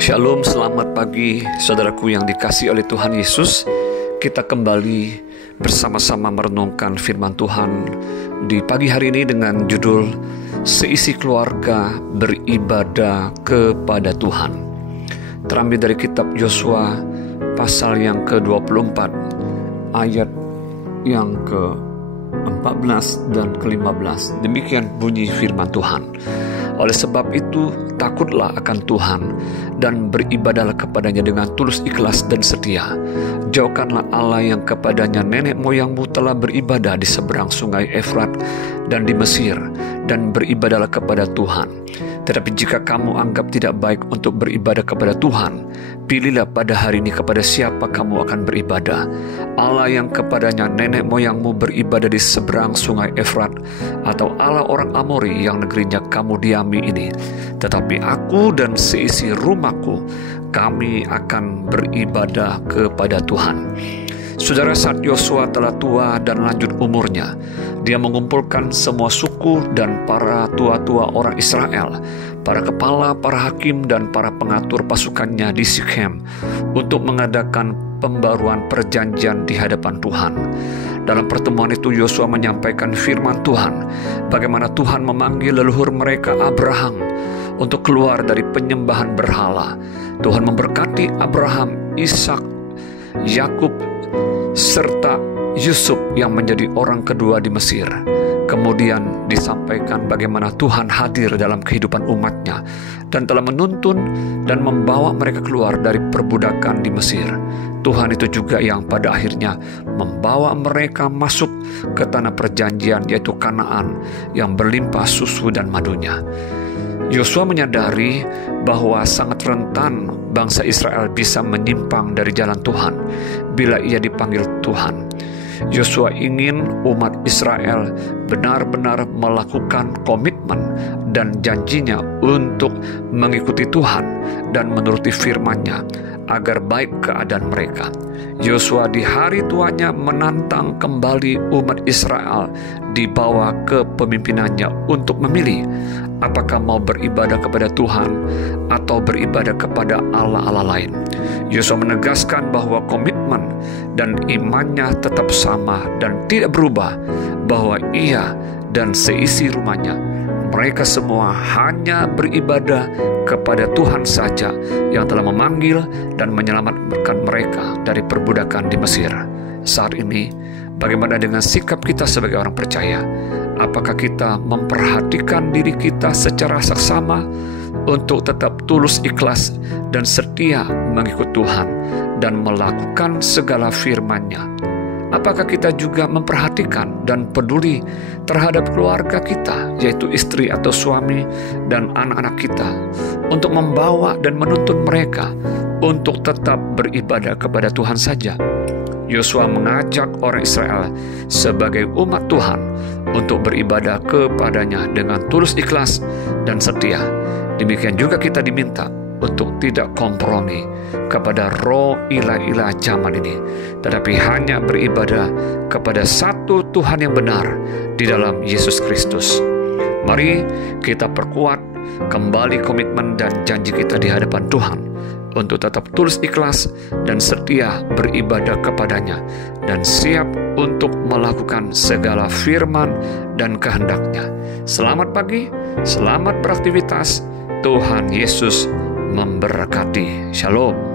Shalom, selamat pagi saudaraku yang dikasihi oleh Tuhan Yesus. Kita kembali bersama-sama merenungkan firman Tuhan di pagi hari ini dengan judul Seisi Keluarga Beribadah Kepada Tuhan. Terambil dari kitab Yosua pasal yang ke-24 ayat yang ke-14 dan ke-15. Demikian bunyi firman Tuhan. Oleh sebab itu, takutlah akan Tuhan dan beribadahlah kepadanya dengan tulus ikhlas dan setia. Jauhkanlah Allah yang kepadanya nenek moyangmu telah beribadah di seberang sungai Efrat dan di Mesir, dan beribadahlah kepada Tuhan. Tetapi jika kamu anggap tidak baik untuk beribadah kepada Tuhan, pilihlah pada hari ini kepada siapa kamu akan beribadah. Allah yang kepadanya nenek moyangmu beribadah di seberang sungai Efrat, atau Allah orang Amori yang negerinya kamu diami ini. Tetapi aku dan seisi rumahku, kami akan beribadah kepada Tuhan. Saudara, saat Yosua telah tua dan lanjut umurnya, dia mengumpulkan semua suku dan para tua-tua orang Israel, para kepala, para hakim, dan para pengatur pasukannya di Sikhem untuk mengadakan pembaruan perjanjian di hadapan Tuhan. Dalam pertemuan itu Yosua menyampaikan firman Tuhan, bagaimana Tuhan memanggil leluhur mereka Abraham untuk keluar dari penyembahan berhala. Tuhan memberkati Abraham, Ishak, Yakub, serta Yusuf yang menjadi orang kedua di Mesir. Kemudian disampaikan bagaimana Tuhan hadir dalam kehidupan umatnya dan telah menuntun dan membawa mereka keluar dari perbudakan di Mesir. Tuhan itu juga yang pada akhirnya membawa mereka masuk ke tanah perjanjian, yaitu Kanaan yang berlimpah susu dan madunya. Yosua menyadari bahwa sangat rentan bangsa Israel bisa menyimpang dari jalan Tuhan bila ia dipanggil Tuhan. Yosua ingin umat Israel benar-benar melakukan komitmen dan janjinya untuk mengikuti Tuhan dan menuruti firman-Nya agar baik keadaan mereka. Yosua di hari tuanya menantang kembali umat Israel di bawah kepemimpinannya untuk memilih apakah mau beribadah kepada Tuhan atau beribadah kepada Allah-Allah lain. Yosua menegaskan bahwa komitmen dan imannya tetap sama dan tidak berubah, bahwa ia dan seisi rumahnya, mereka semua hanya beribadah kepada Tuhan saja yang telah memanggil dan menyelamatkan mereka dari perbudakan di Mesir. Saat ini, bagaimana dengan sikap kita sebagai orang percaya? Apakah kita memperhatikan diri kita secara saksama untuk tetap tulus ikhlas dan setia mengikut Tuhan dan melakukan segala firman-Nya? Apakah kita juga memperhatikan dan peduli terhadap keluarga kita, yaitu istri atau suami dan anak-anak kita, untuk membawa dan menuntun mereka untuk tetap beribadah kepada Tuhan saja? Yosua mengajak orang Israel sebagai umat Tuhan untuk beribadah kepadanya dengan tulus ikhlas dan setia. Demikian juga kita diminta untuk tidak kompromi kepada roh ilah-ilah zaman ini, tetapi hanya beribadah kepada satu Tuhan yang benar di dalam Yesus Kristus. Mari kita perkuat kembali komitmen dan janji kita di hadapan Tuhan untuk tetap tulus ikhlas dan setia beribadah kepadanya dan siap untuk melakukan segala firman dan kehendak-Nya. Selamat pagi, selamat beraktivitas. Tuhan Yesus memberkati. Shalom.